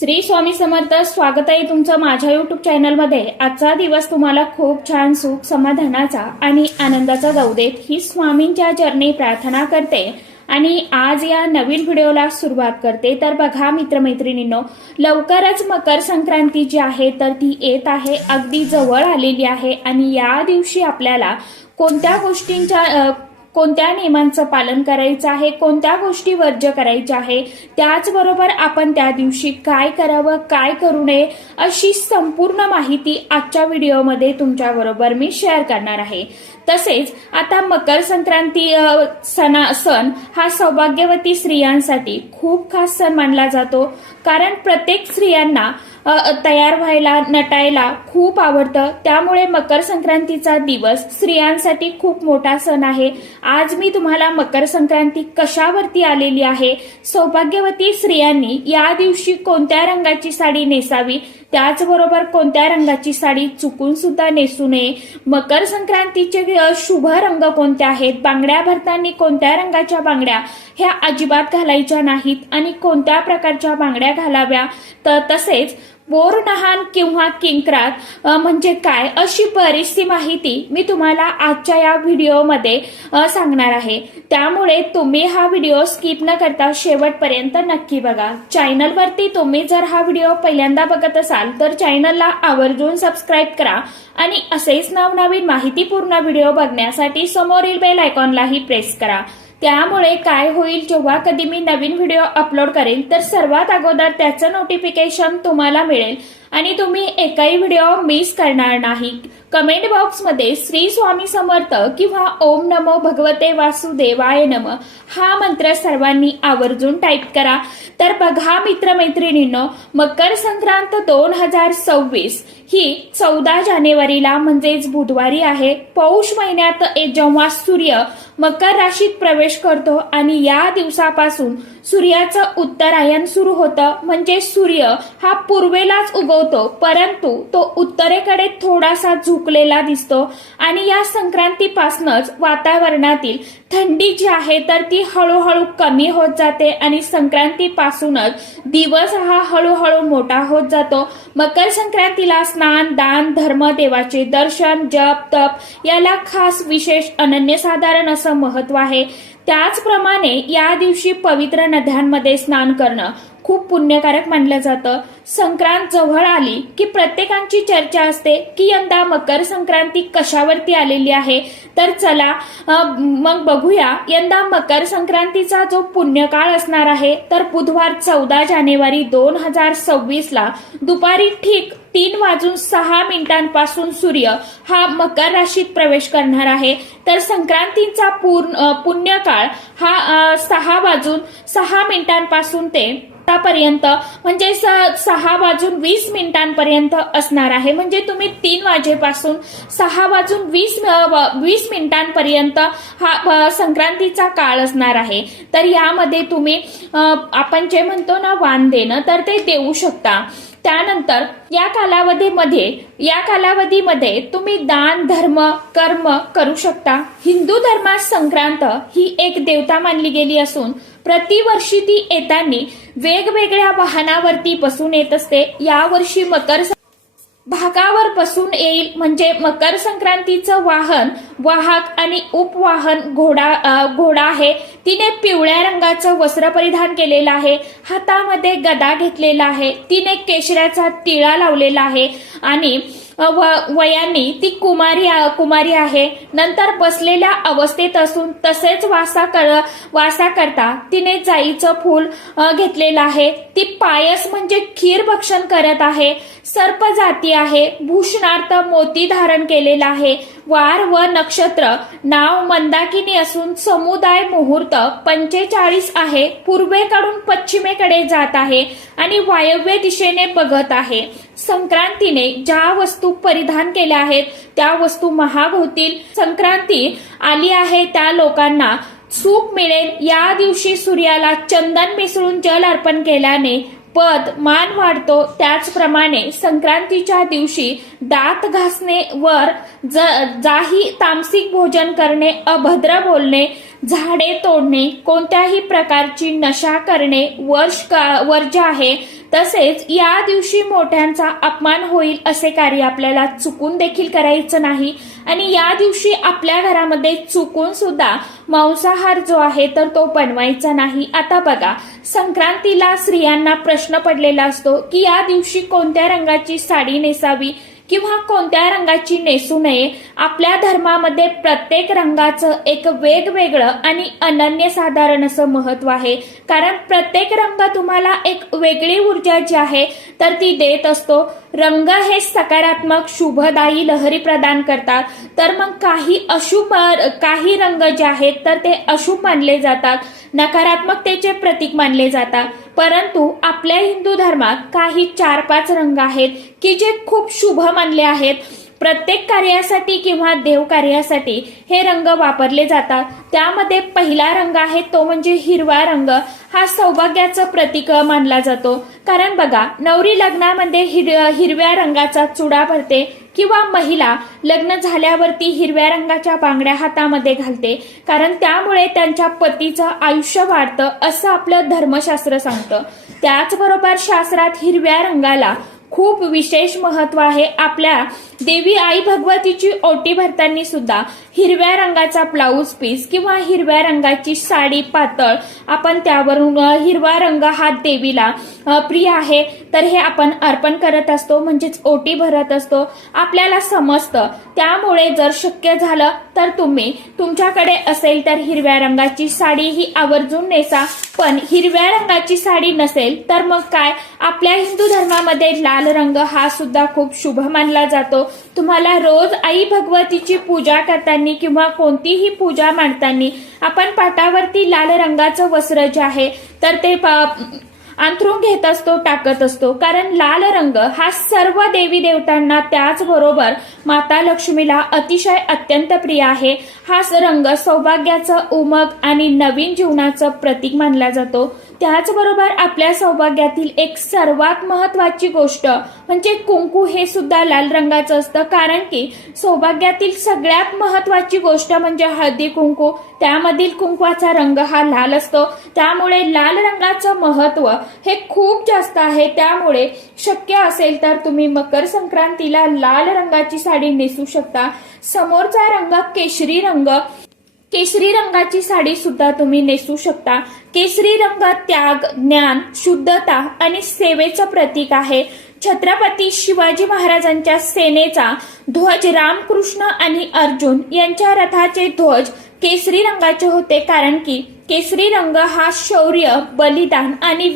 श्री स्वामी समर्थ स्वागत आहे तुमचं माझ्या युट्यूब चॅनलमध्ये आजचा दिवस तुम्हाला खूप छान सुख समाधानाचा आणि आनंदाचा जाऊ देत. ही स्वामींच्या चरणी प्रार्थना करते. आणि आज या नवीन व्हिडिओला सुरुवात करते. तर बघा मित्रमैत्रिणींनो लवकरच मकर संक्रांती जी आहे तर ती येत आहे. अगदी जवळ आलेली आहे. आणि या दिवशी आपल्याला कोणत्या गोष्टींच्या कोणत्या नियमांचं पालन करायचं आहे कोणत्या गोष्टी वर्ज्य करायच्या आहे त्याचबरोबर आपण त्या दिवशी काय करावं काय करू नये अशी संपूर्ण माहिती आजच्या व्हिडिओमध्ये तुमच्याबरोबर मी शेअर करणार आहे. तसेच आता मकर संक्रांती सणा सण हा सौभाग्यवती स्त्रियांसाठी खूप खास सण मानला जातो. कारण प्रत्येक स्त्रियांना तयार व्हायला नटायला खूप आवडतं. त्यामुळे मकर संक्रांतीचा दिवस स्त्रियांसाठी खूप मोठा सण आहे. आज मी तुम्हाला मकर संक्रांती कशावरती आलेली आहे सौभाग्यवती स्त्रियांनी या दिवशी कोणत्या रंगाची साडी नेसावी त्याचबरोबर कोणत्या रंगाची साडी चुकून सुद्धा नेसू नये मकर संक्रांतीचे शुभ रंग कोणते आहेत बांगड्या भरताना कोणत्या रंगाच्या बांगड्या ह्या अजिबात घालायच्या नाहीत आणि कोणत्या प्रकारच्या बांगड्या घालाव्या तर तसेच बोरनहान किंवा किंक्रात म्हणजे काय? अशी बरीचशी माहिती मी तुम्हाला आजच्या या व्हिडिओमध्ये सांगणार आहे. त्यामुळे तुम्ही हा व्हिडिओ स्किप न करता शेवटपर्यंत नक्की बघा. चॅनलवरती तुम्ही जर हा व्हिडिओ पहिल्यांदा बघत असाल तर चॅनलला आवर्जून सबस्क्राईब करा आणि असेच नवनवीन माहितीपूर्ण व्हिडिओ बघण्यासाठी समोरील बेल आयकॉनलाही प्रेस करा. त्यामुळे काय होईल जेव्हा कधी मी नवीन व्हिडिओ अपलोड करेल तर सर्वात अगोदर त्याचं नोटिफिकेशन तुम्हाला मिळेल. आणि तुम्ही एकाही व्हिडिओ मिस करणार नाही. कमेंट बॉक्समध्ये श्री स्वामी समर्थ किंवा ओम नमो भगवते वासुदेवाय नम हा मंत्र सर्वांनी आवर्जून टाईप करा. तर बघा मित्रमैत्रिणींनो मकर संक्रांत दोन हजार सव्वीस ही चौदा जानेवारीला म्हणजेच बुधवारी आहे. पौष महिन्यात ए- जेव्हा सूर्य मकर राशीत प्रवेश करतो आणि या दिवसापासून सूर्याचं उत्तरायण सुरू होतं. म्हणजे सूर्य हा पूर्वेलाच उगवतो परंतु तो उत्तरेकडे थोडासा झुकलेला दिसतो आणि या संक्रांतीपासूनच वातावरणातील थंडी जी आहे तर ती हळूहळू कमी होत जाते आणि संक्रांतीपासूनच दिवस हा हळूहळू मोठा होत जातो. मकर संक्रांतीला स्नान दान धर्म देवाचे दर्शन जप तप याला खास विशेष अनन्यसाधारण असं महत्त्व आहे. त्याचप्रमाणे या दिवशी पवित्र नद्यांमध्ये स्नान करणं खूप पुण्यकारक मानलं जातं. संक्रांत जवळ आली की प्रत्येकांची चर्चा असते की यंदा मकर संक्रांती कशावरती आलेली आहे. तर चला मग बघूया. यंदा मकर संक्रांतीचा जो पुण्यकाळ असणार आहे तर बुधवार चौदा जानेवारी दोन हजार सव्वीसला दुपारी ठीक तीन वाजून सहा मिनिटांपासून सूर्य हा मकर राशीत प्रवेश करणार आहे. तर संक्रांतीचा पूर्ण पुण्यकाळ हा सहा वाजून सहा मिनिटांपासून ते आत्तापर्यंत म्हणजे स- सहा वाजून वीस मिनिटांपर्यंत असणार आहे. म्हणजे तुम्ही तीन वाजेपासून सहा वाजून वीस व- वीस मिनिटांपर्यंत हा संक्रांतीचा काळ असणार आहे. तर यामध्ये तुम्ही आपण जे म्हणतो ना वाण देणं तर ते देऊ शकता. त्यानंतर या कालावधीमध्ये या कालावधीमध्ये तुम्ही दान धर्म कर्म करू शकता. हिंदू धर्मात संक्रांत ही एक देवता मानली गेली असून प्रतिवर्षी ती येताना वेगवेगळ्या वाहनावरती बसून येत असते. यावर्षी मकर भागावर बसून येईल म्हणजे मकर संक्रांतीचं वाहन वाहक आणि उपवाहन घोडा घोडा आहे. तिने पिवळ्या रंगाचं वस्त्र परिधान केलेलं आहे. हातामध्ये गदा घेतलेला आहे. तिने केशऱ्याचा तिळा लावलेला आहे. आणि वयाने ती कुमारी कुमारी आहे. नंतर बसलेल्या अवस्थेत असून तसेच वासा कर वासा करता तिने जाईचं फूल घेतलेलं आहे. ती पायस म्हणजे खीर भक्षण करत आहे. सर्प जाती आहे. भूषणार्थ मोती धारण केलेला आहे. वार व नक्षत्र नाव मंदाकिनी असून समुदाय मुहूर्त पंचेचाळीस आहे. पूर्वेकडून पश्चिमेकडे जात आहे आणि वायव्य दिशेने बघत आहे. संक्रांतीने ज्या वस्तू परिधान केल्या आहेत त्या वस्तू महाग होतील संक्रांती आली आहे त्या लोकांना सुख मिळेल. या दिवशी सूर्याला चंदन मिसळून जल अर्पण केल्याने पद मान वाढतो. त्याचप्रमाणे संक्रांतीच्या दिवशी दात घासणे वर ज- जाही तामसिक भोजन करणे अभद्र बोलणे झाडे तोडणे कोणत्याही प्रकारची नशा करणे वर्ष वर्ज आहे. तसेच या दिवशी मोठ्यांचा अपमान होईल असे कार्य आपल्याला चुकून देखील करायचं नाही. आणि या दिवशी आपल्या घरामध्ये चुकून सुद्धा मांसाहार जो आहे तर तो बनवायचा नाही. आता बघा संक्रांतीला स्त्रियांना प्रश्न पडलेला असतो की या दिवशी कोणत्या रंगाची साडी नेसावी? किंवा कोणत्या रंगाची नेसू नये आपल्या धर्मामध्ये प्रत्येक रंगाचं एक वेगवेगळं आणि अनन्यसाधारण असं महत्त्व आहे. कारण प्रत्येक रंग तुम्हाला एक वेगळी ऊर्जा जी आहे तर ती देत असतो. रंग हे सकारात्मक शुभदायी लहरी प्रदान करतात. तर मग काही अशुभ काही रंग जे आहेत तर ते अशुभ मानले जातात. नकारात्मकतेचे प्रतीक मानले जातात. परंतु आपल्या हिंदू धर्मात काही चार पाच रंग आहेत की जे खूप शुभ मानले आहेत. प्रत्येक कार्यासाठी किंवा देव कार्यासाठी हे रंग वापरले जातात. त्यामध्ये पहिला रंग आहे तो म्हणजे हिरवा रंग. हा सौभाग्याचं प्रतीक मानला जातो. कारण बघा नवरी लग्नामध्ये हिर- हिरव्या रंगाचा चुडा भरते किंवा महिला लग्न झाल्यावरती हिरव्या रंगाच्या बांगड्या हातामध्ये घालते. कारण त्यामुळे त्यांच्या पतीचं आयुष्य वाढतं असं आपलं धर्मशास्त्र सांगतं. त्याचबरोबर शास्त्रात हिरव्या रंगाला खूप विशेष महत्त्व आहे आपल्या देवी आई भगवतीची ओटी भरताना सुद्धा हिरव्या रंगाचा ब्लाऊज पीस किंवा हिरव्या रंगाची साडी पातळ आपण त्यावरून हिरवा रंग हा देवीला प्रिय आहे. तर हे आपण अर्पण करत असतो म्हणजेच ओटी भरत असतो. आपल्याला समजतं. त्यामुळे जर शक्य झालं तर तुम्ही तुमच्याकडे असेल तर हिरव्या रंगाची साडी ही आवर्जून नेसा. पण हिरव्या रंगाची साडी नसेल तर मग काय? आपल्या हिंदू धर्मामध्ये लाल लाल रंग हा सुद्धा खूप शुभ मानला जातो. तुम्हाला रोज आई भगवतीची पूजा करताना किंवा कोणतीही पूजा मांडताना आपण पाटावरती लाल रंगाचं वस्त्र जे आहे तर ते अंथरून घेत असतो टाकत असतो. कारण लाल रंग हा सर्व देवी देवतांना त्याचबरोबर माता लक्ष्मीला अतिशय अत्यंत प्रिय आहे. हा रंग सौभाग्याचं उमग आणि नवीन जीवनाचं प्रतीक मानला जातो. त्याचबरोबर आपल्या सौभाग्यातील एक सर्वात महत्वाची गोष्ट म्हणजे कुंकू हे सुद्धा लाल रंगाचं असतं. कारण की सौभाग्यातील सगळ्यात महत्वाची गोष्ट म्हणजे हळदी कुंकू. त्यामधील कुंकवाचा रंग हा लाल असतो. त्यामुळे लाल रंगाचं महत्त्व हे खूप जास्त आहे. त्यामुळे शक्य असेल तर तुम्ही मकर संक्रांतीला लाल रंगाची साडी नेसू शकता. समोरचा रंग केशरी रंग. केसरी रंगाची साडी सुद्धा तुम्ही नेसू शकता. केसरी रंग त्याग ज्ञान शुद्धता आणि सेवेचं प्रतीक आहे. छत्रपती शिवाजी महाराजांच्या सेनेचा ध्वज रामकृष्ण आणि अर्जुन यांच्या रथाचे ध्वज केसरी रंगाचे होते. कारण की केसरी रंग हा शौर्य बलिदान आणि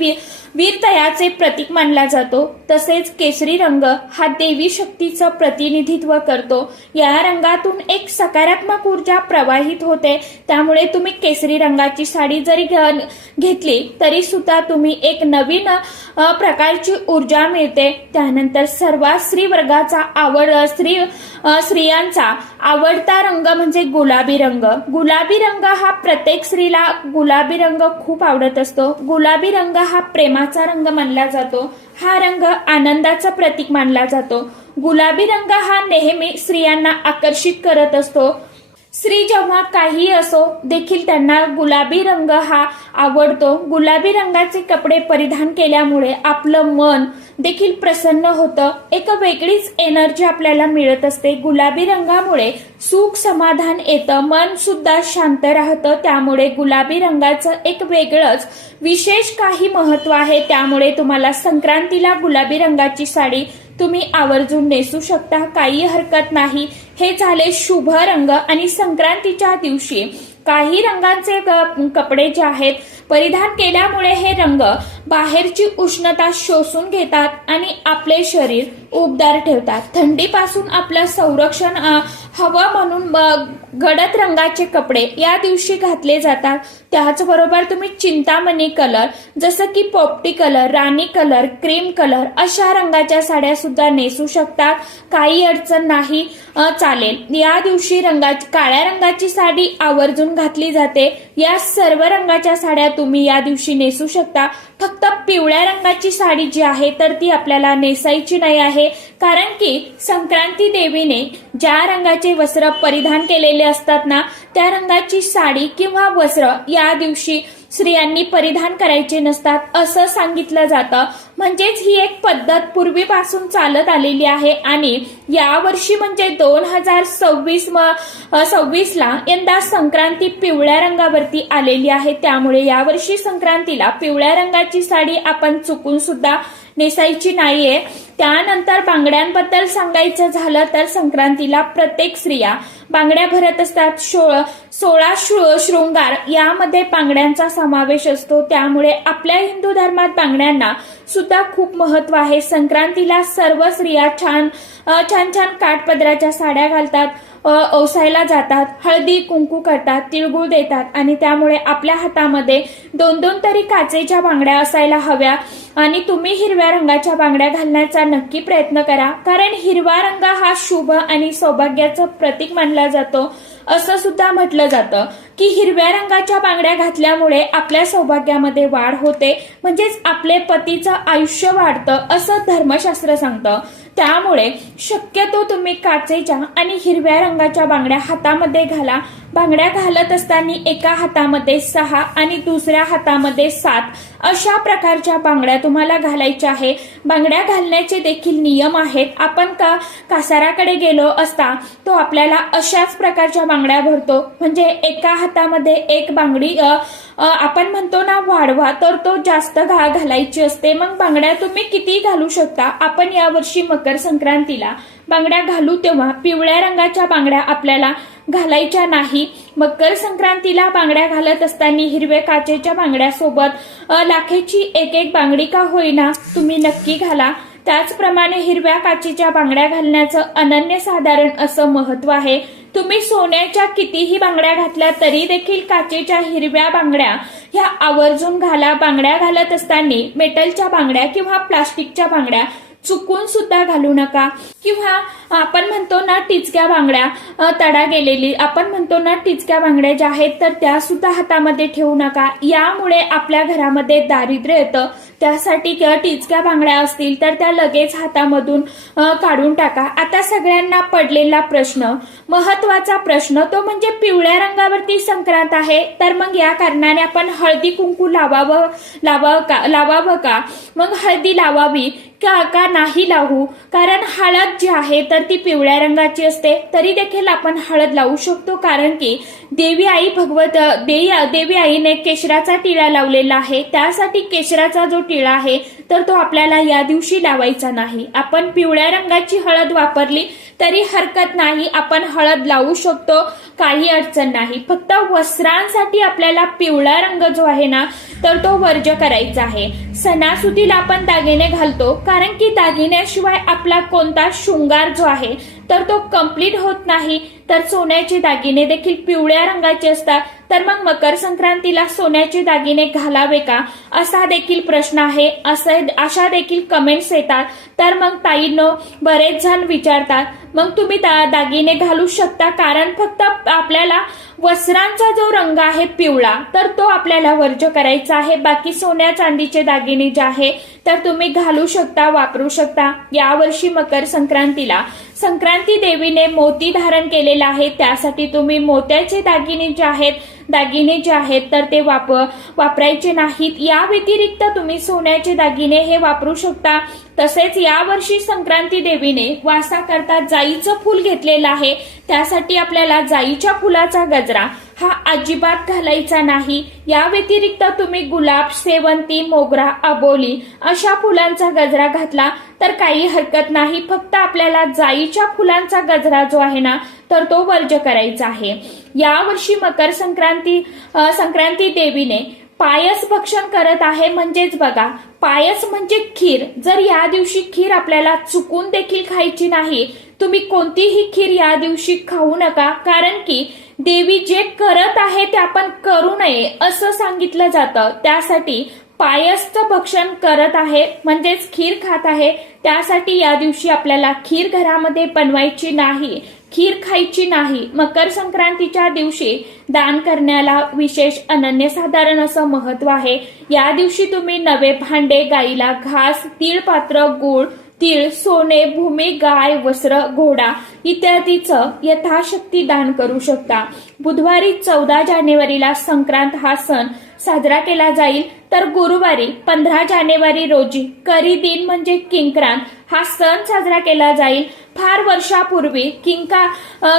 वीरतयाचे प्रतीक मानला जातो. तसेच केसरी रंग हा देवी शक्तीचं प्रतिनिधित्व करतो. या रंगातून एक सकारात्मक ऊर्जा प्रवाहित होते. त्यामुळे तुम्ही केसरी रंगाची साडी जरी घेतली तरी सुद्धा तुम्ही एक नवीन प्रकारची ऊर्जा मिळते. त्यानंतर सर्वात स्त्री वर्गाचा आवड स्त्री स्त्रियांचा आवडता रंग म्हणजे गुलाबी रंग. गुलाबी रंग हा प्रत्येक स्त्रीला गुलाबी रंग खूप आवडत असतो. गुलाबी रंग हा प्रेमाचा रंग मानला जातो. हा रंग आनंदाचा प्रतीक मानला जातो. गुलाबी रंग हा नेहमी स्त्रियांना आकर्षित करत असतो. स्त्री जेव्हा काही असो देखील त्यांना गुलाबी रंग हा आवडतो. गुलाबी रंगाचे कपडे परिधान केल्यामुळे आपलं मन देखील प्रसन्न होतं. एक वेगळीच एनर्जी आपल्याला मिळत असते. गुलाबी रंगामुळे सुख समाधान येतं मन सुद्धा शांत राहतं. त्यामुळे गुलाबी रंगाचं एक वेगळंच विशेष काही महत्त्व आहे. त्यामुळे तुम्हाला संक्रांतीला गुलाबी रंगाची साडी तुम्ही आवर्जून नेसू शकता काही हरकत नाही. हे झाले शुभ रंग आणि संक्रांतीच्या दिवशी. काही रंगांचे कपडे जे आहेत परिधान केल्यामुळे हे रंग बाहेरची उष्णता शोषून घेतात आणि आपले शरीर उबदार ठेवतात. थंडीपासून आपलं संरक्षण हवं म्हणून गडद रंगाचे कपडे या दिवशी घातले जातात. त्याचबरोबर तुम्ही चिंतामणी कलर जसं की पोपटी कलर राणी कलर क्रीम कलर अशा रंगाच्या साड्या सुद्धा नेसू शकतात. काही अडचण नाही चालेल. या दिवशी रंगाची काळ्या रंगाची साडी आवर्जून घातली जाते. या सर्व रंगाच्या साड्या तुम्ही या दिवशी नेसू शकता. फक्त पिवळ्या रंगाची साडी जी आहे तर ती आपल्याला नेसायची नाही आहे. कारण की संक्रांती देवीने ज्या रंगाचे वस्त्र परिधान केलेले असतात ना त्या रंगाची साडी किंवा वस्त्र या दिवशी स्त्रियांनी परिधान करायचे नसतात असं सांगितलं जातं. म्हणजेच ही एक पद्धत पूर्वीपासून चालत आलेली आहे आणि यावर्षी म्हणजे दोन हजार सव्वीस सव्वीस सव्वीसला यंदा संक्रांती पिवळ्या रंगावरती आलेली आहे. त्यामुळे यावर्षी संक्रांतीला पिवळ्या रंगाची साडी आपण चुकून सुद्धा नेसायची नाहीये. त्यानंतर बांगड्यांबद्दल सांगायचं झालं तर संक्रांतीला प्रत्येक स्त्रिया बांगड्या भरत असतात. शो सोळा शृंगार यामध्ये बांगड्यांचा समावेश असतो. त्यामुळे आपल्या हिंदू धर्मात बांगड्यांना सुद्धा खूप महत्त्व आहे. संक्रांतीला सर्व स्त्रिया छान छान छान काठपदराच्या साड्या घालतात ओसायला जातात हळदी कुंकू करतात तिळगुळ देतात आणि त्यामुळे आपल्या हातामध्ये दोन दोन तरी काचेच्या बांगड्या असायला हव्या. आणि तुम्ही हिरव्या रंगाच्या बांगड्या घालण्याचा नक्की प्रयत्न करा. कारण हिरवा रंग हा शुभ आणि सौभाग्याचं प्रतीक मानला जातो. असं सुद्धा म्हटलं जातं की हिरव्या रंगाच्या बांगड्या घातल्यामुळे आपल्या सौभाग्यामध्ये वाढ होते. म्हणजेच आपले पतीचं आयुष्य वाढतं असं धर्मशास्त्र सांगतं. त्यामुळे शक्यतो तुम्ही काचेच्या आणि हिरव्या रंगाच्या बांगड्या हातामध्ये घाला. बांगड्या घालत असताना एका हातामध्ये सहा आणि दुसऱ्या हातामध्ये सात अशा प्रकारच्या बांगड्या तुम्हाला घालायच्या आहे. बांगड्या घालण्याचे देखील नियम आहेत. आपण का कासाराकडे गेलो असता तो आपल्याला अशाच प्रकारच्या बांगड्या भरतो. म्हणजे एका हातामध्ये एक बांगडी आपण म्हणतो ना वाढवा तर तो जास्त घा घालायची असते. मग बांगड्या तुम्ही किती घालू शकता? आपण यावर्षी मकर संक्रांतीला बांगड्या घालू तेव्हा पिवळ्या रंगाच्या बांगड्या आपल्याला घालायच्या नाही. मकर संक्रांतीला बांगड्या घालत असताना हिरवे काचेच्या बांगड्यासोबत लाखेची एक एक बांगडी का होईना तुम्ही नक्की घाला. त्याचप्रमाणे हिरव्या काचेच्या बांगड्या घालण्याचं अनन्यसाधारण असं महत्त्व आहे. तुम्ही सोन्याच्या कितीही बांगड्या घातल्या तरी देखील काचेच्या हिरव्या बांगड्या ह्या आवर्जून घाला. बांगड्या घालत असताना मेटलच्या बांगड्या किंवा प्लास्टिकच्या बांगड्या चुकून सुद्धा घालू नका. किंवा आपण म्हणतो ना टिचक्या बांगड्या तडा गेलेली. आपण म्हणतो ना टिचक्या बांगड्या ज्या आहेत तर त्या सुद्धा हातामध्ये ठेवू नका. यामुळे आपल्या घरामध्ये दारिद्र्य येतं. त्यासाठी किंवा टिचक्या बांगड्या असतील तर त्या लगेच हातामधून काढून टाका. आता सगळ्यांना पडलेला प्रश्न महत्त्वाचा प्रश्न तो म्हणजे पिवळ्या रंगावरती संक्रांत आहे. तर मग या कारणाने आपण हळदी कुंकू लावावं लावावं का लावावं का? मग हळदी लावावी. का का नाही लावू? कारण हळद जी आहे तर ती पिवळ्या रंगाची असते. तरी देखील आपण हळद लावू शकतो कारण की देवी आई भगवत देवी देवी आईने केशराचा टिळा लावलेला आहे. त्यासाठी केशराचा जो टिळा आहे तर तो आपल्याला या दिवशी लावायचा नाही. आपण पिवळ्या रंगाची हळद वापरली तरी हरकत नाही. आपण हळद लावू शकतो काही अडचण नाही. फक्त वस्त्रांसाठी आपल्याला पिवळा रंग जो आहे ना तर तो वर्ज करायचा आहे. सणासुदीला आपण दागिने घालतो कारण की दागिन्याशिवाय आपला कोणता शृंगार जो आहे तर तो कंप्लीट होत नाही. तर सोन्याचे दागिने देखील पिवळ्या रंगाचे असतात. तर मग मकर संक्रांतीला सोन्याचे दागिने घालावे का? असा देखील प्रश्न आहे. असे अशा देखील कमेंट्स येतात. तर मग ताईंनो बरेच जण विचारतात मग तुम्ही दागिने घालू शकता? कारण फक्त आपल्याला वस्त्रांचा जो रंग आहे पिवळा तर तो आपल्याला वर्ज करायचा आहे. बाकी सोन्या चांदीचे दागिने जे आहे तर तुम्ही घालू शकता वापरू शकता. यावर्षी मकर संक्रांतीला. संक्रांती देवीने मोती धारण केलेला आहे. त्यासाठी तुम्ही मोत्याचे दागिने जे आहेत दागिने जे आहेत तर ते वाप वापरायचे नाहीत. या व्यतिरिक्त तुम्ही सोन्याचे दागिने हे वापरू शकता. तसेच यावर्षी संक्रांती देवीने वासाकरता जाईचं फूल घेतलेलं आहे. त्यासाठी आपल्याला जाईच्या फुलाचा गजरा हा अजिबात घालायचा नाही. या व्यतिरिक्त तुम्ही गुलाब सेवंती मोगरा अबोली अशा फुलांचा गजरा घातला तर काही हरकत नाही. फक्त आपल्याला जाईच्या फुलांचा गजरा जो आहे ना तर तो वर्ज करायचा आहे. यावर्षी मकर संक्रांती संक्रांती देवीने पायस भक्षण करत आहे. म्हणजेच बघा पायस म्हणजे खीर. जर या दिवशी खीर आपल्याला चुकून देखील खायची नाही तुम्ही कोणतीही खीर या दिवशी खाऊ नका. कारण की देवी जे करत आहे ते आपण करू नये असं सांगितलं जातं. त्यासाठी पायसचं भक्षण करत आहे म्हणजेच खीर खात आहे. त्यासाठी या दिवशी आपल्याला खीर घरामध्ये बनवायची नाही खीर खायची नाही. मकर संक्रांतीच्या दिवशी दान करण्याला विशेष अनन्यसाधारण असं महत्त्व आहे. या दिवशी तुम्ही नवे भांडे गाईला घास तीळ पात्र गुळ तीळ सोने भूमी गाय वस्त्र घोडा इत्यादीचं यथाशक्ती दान करू शकता. बुधवारी चौदा जानेवारीला संक्रांत हा सण साजरा केला जाईल. तर गुरुवारी पंधरा जानेवारी रोजी करी दिन म्हणजे किंक्रांत हा सण साजरा केला जाईल. फार वर्षापूर्वी किंका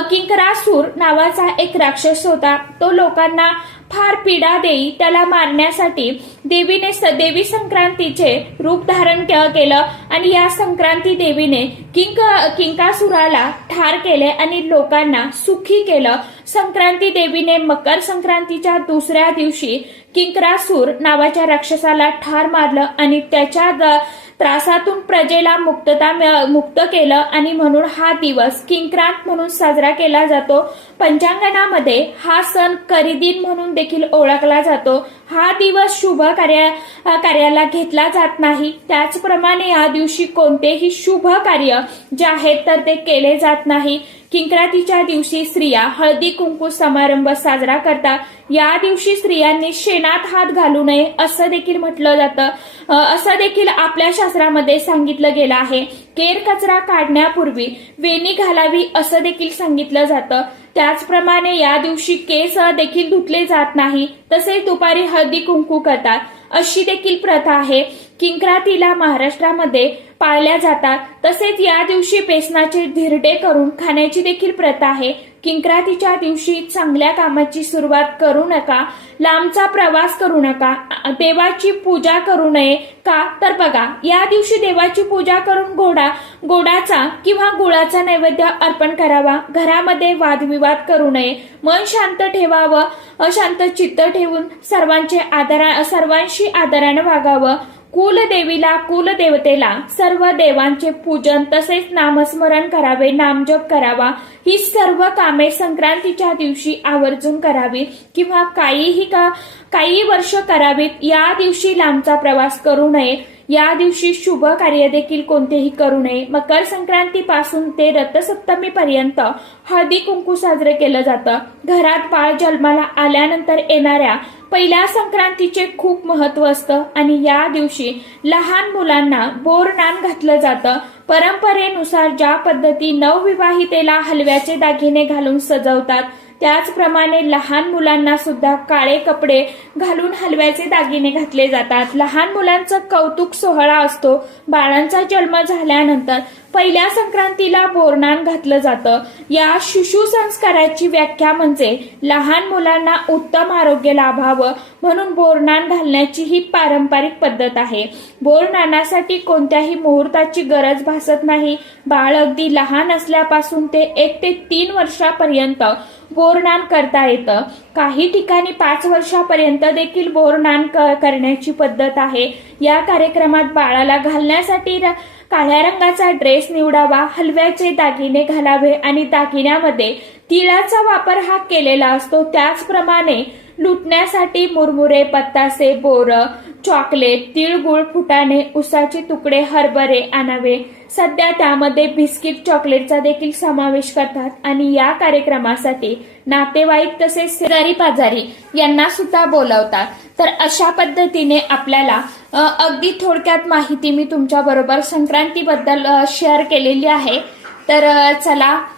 किंकरासूर नावाचा एक राक्षस होता. तो लोकांना फार पीडा देई त्याला मारण्यासाठी देवीने स- देवी संक्रांतीचे रूप धारण केलं आणि या संक्रांती देवीने किंक किंकासुराला ठार केले आणि लोकांना सुखी केलं. संक्रांती देवीने मकर संक्रांतीच्या दुसऱ्या दिवशी किंकरासूर नावाच्या राक्षसाला ठार मारलं आणि त्याच्या द- त्रासातून प्रजेला मुक्तता मिळ- मुक्त केलं आणि म्हणून हा दिवस किंक्रांत म्हणून साजरा केला जातो. पंचांगणामध्ये हा सण करिदिन म्हणून देखील ओळखला जातो. हा दिवस शुभ कार्य कार्याला घेतला जात नाही. त्याचप्रमाणे या दिवशी कोणतेही शुभ कार्य जे आहेत तर ते केले जात नाही. किंक्रातीच्या दिवशी स्त्रिया हळदी कुंकू समारंभ साजरा करतात. या दिवशी स्त्रियांनी शेणात हात घालू नये असं देखील म्हटलं जातं. असं देखील आपल्या शास्त्रामध्ये सांगितलं गेलं आहे. केर कचरा काढण्यापूर्वी वेणी घालावी असं देखील सांगितलं जातं. त्याचप्रमाणे या दिवशी केस देखील धुतले जात नाही तसेच दुपारी हळदी कुंकू करतात. अशी देखील प्रथा आहे. किंक्रातीला महाराष्ट्रामध्ये पाळल्या जातात. तसेच या दिवशी बेसनाचे धिरडे करून खाण्याची देखील प्रथा आहे. किंक्रातीच्या दिवशी चांगल्या कामाची सुरुवात करू नका लांबचा प्रवास करू नका देवाची पूजा करू नये का? तर बघा या दिवशी देवाची पूजा करून घोडा गोडाचा किंवा गुळाचा नैवेद्य अर्पण करावा. घरामध्ये वादविवाद करू नये. मन शांत ठेवावं अशांत चित्त ठेवून सर्वांचे आदरा सर्वांशी आदराने वागावं. कुलदेवीला कुलदेवतेला सर्व देवांचे पूजन तसेच नामस्मरण करावे नामजप करावा. ही सर्व कामे संक्रांतीच्या दिवशी आवर्जून करावी किंवा काहीही का काही वर्ष करावीत या दिवशी लांबचा प्रवास करू नये. या दिवशी शुभ कार्य देखील कोणतेही करू नये. मकर संक्रांतीपासून ते रथसप्तमी पर्यंत हळदी कुंकू साजरे केलं जातं. घरात बाळ जन्माला आल्यानंतर येणाऱ्या पहिल्या संक्रांतीचे खूप महत्त्व असतं आणि या दिवशी लहान मुलांना बोरनान घातलं जातं. परंपरेनुसार ज्या पद्धती नवविवाहितेला हलव्याचे दागिने घालून सजवतात त्याचप्रमाणे लहान मुलांना सुद्धा काळे कपडे घालून हलव्याचे दागिने घातले जातात. लहान मुलांचं कौतुक सोहळा असतो. बाळांचा जन्म झाल्यानंतर पहिल्या संक्रांतीला बोरणान घातलं जातं. या शिशु संस्काराची व्याख्या म्हणजे लहान मुलांना उत्तम आरोग्य लाभावं म्हणून बोरणान घालण्याची ही पारंपरिक पद्धत आहे. बोरनानासाठी कोणत्याही मुहूर्ताची गरज भासत नाही. बाळ अगदी लहान असल्यापासून ते एक ते तीन वर्षापर्यंत बोरनान करता येतं. काही ठिकाणी पाच वर्षापर्यंत देखील बोरनान क- करण्याची पद्धत आहे. या कार्यक्रमात बाळाला घालण्यासाठी र- काळ्या रंगाचा ड्रेस निवडावा हलव्याचे दागिने घालावे आणि दागिन्यामध्ये तिळाचा वापर हा केलेला असतो. त्याचप्रमाणे लुटण्यासाठी मुरमुरे पत्तासे बोर चॉकलेट तिळगुळ फुटाणे उसाचे तुकडे हरभरे आणावे. सध्या त्यामध्ये बिस्किट चॉकलेटचा देखील समावेश करतात आणि या कार्यक्रमासाठी नातेवाईक तसेच शेजारी पाजारी यांना सुद्धा बोलवतात. तर अशा पद्धतीने आपल्याला अगदी थोडक्यात माहिती मी तुमच्या बरोबर संक्रांतीबद्दल शेअर केलेली आहे. तर चला